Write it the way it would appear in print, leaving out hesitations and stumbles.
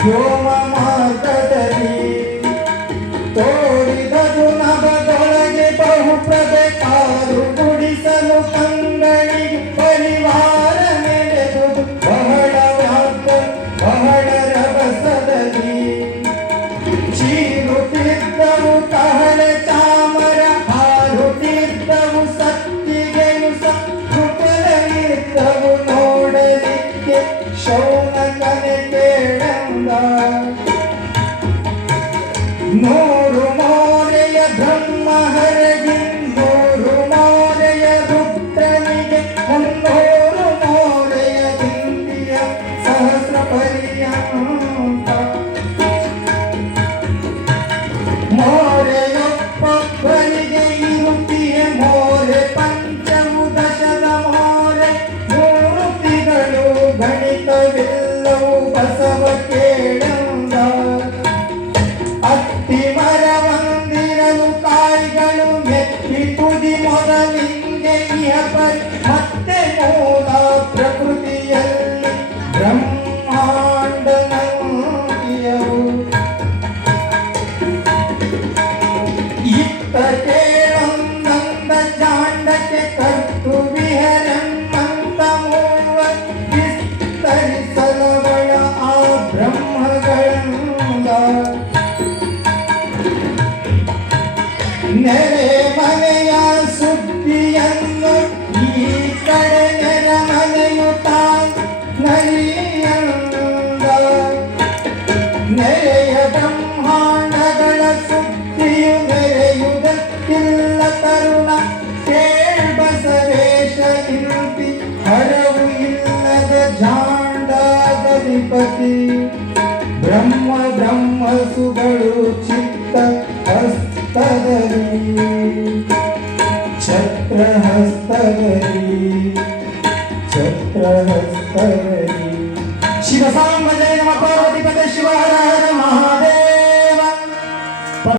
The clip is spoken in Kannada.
ವ್ಯೋಮ ಮಾರ್ಗದಲ್ಲಿ ತೋರಿದದು ನಭದೊಳಗೆ ಬಹುಪ್ರದೆ ಕಾರು ಗುಡಿಸಲು ಕಂಗಳಿಗೆ ಪರಿವಾರ ನೆನೆದುದು ಬಹಳ ವ್ಯಾಪ್ತ ಬಹಳ ರಭಸದಲ್ಲಿ ಚೀರುತ್ತಿದ್ದವು ಕಹಳೆ ಚಾಮರ ಹಾರುತ್ತಿದ್ದವು ಸತ್ತಿಗೆಯು ಸಂಸ್ಕೃತಲಿದ್ದವು ನೋಡಲಿಕ್ಕೆ ಶೌನಕನೆ ಕೇಳಂದ ನೂರು ಮೋರೆಯ ಬ್ರಹ್ಮ ಹರಗಿಂದೂರು ಮೋರೆಯ ರುದ್ರನಿಗೆ ಮುನ್ನೂರು ಮೋರೆಯ ದಿಂಡಿಯ ಸಹಸ್ರ ಪರ್ಯಂತ ಮೋರೆಯೊಬ್ಬೊಬ್ಬರಿಗೆ ಇರುತ್ತಿಯ ಮೋರೆ ಪಂಚಮು ದಶದ ಮೋರೆ ಮೂರ್ತಿಗಳು ಗಣಿತವಿಲ್ಲವು ಬಸವ ಕೇಳಂದ ಅತ್ತಿ ಮರವಂದಿರಲು ಕಾಯಿಗಳು ಮೆತ್ತಿ ತುದಿ ಮೊದಲಿಂಗೆ ಮತ್ತೆ ಮೂಲ ಪ್ರಕೃತಿಯಲ್ಲಿ ಬ್ರಹ್ಮಾಂಡ ನಂದಿಯವು ಇತ್ತ ಕೇಳೊಂದಂದ ಜಾಂಡಕ್ಕೆ ಕತ್ತು ವಿಹರೆಂಬಂತ ಮೂವ ವಿಸ್ತರಿಸಲವಳ ಆ ಬ್ರಹ್ಮಗಳಿಂದ ನೆರೆ ಮನೆಯ ಸುದ್ದಿಯನ್ನು ಈ ಕಡೆ ನೆರ ಮನೆಯುತ್ತ ನಲಿಯಂದ ನೆರೆಯ ಬ್ರಹ್ಮಾಂಡಗಳ ಸುದ್ದಿಯು ನೆರೆಯುವುದಕ್ಕಿಲ್ಲ ತರುಣ ಕೇಳ್ಬಸವೇಶ ನಿಂತಿ ಹರವು ಇಲ್ಲದ ಜಾಂಡಾಧಿಪತಿ ಬ್ರಹ್ಮ ಬ್ರಹ್ಮಸುಗಳು ಚಿತ್ತ ಹಸ್ತದಲ್ಲಿ ಛತ್ರಹಸ್ತದಲ್ಲಿ ಶಿವಸಾಂಬ ಜಯ ನಮ ಪಾರ್ವತಿಪತೆ ಶಿವ ಹರ ಹರ ಮಹಾ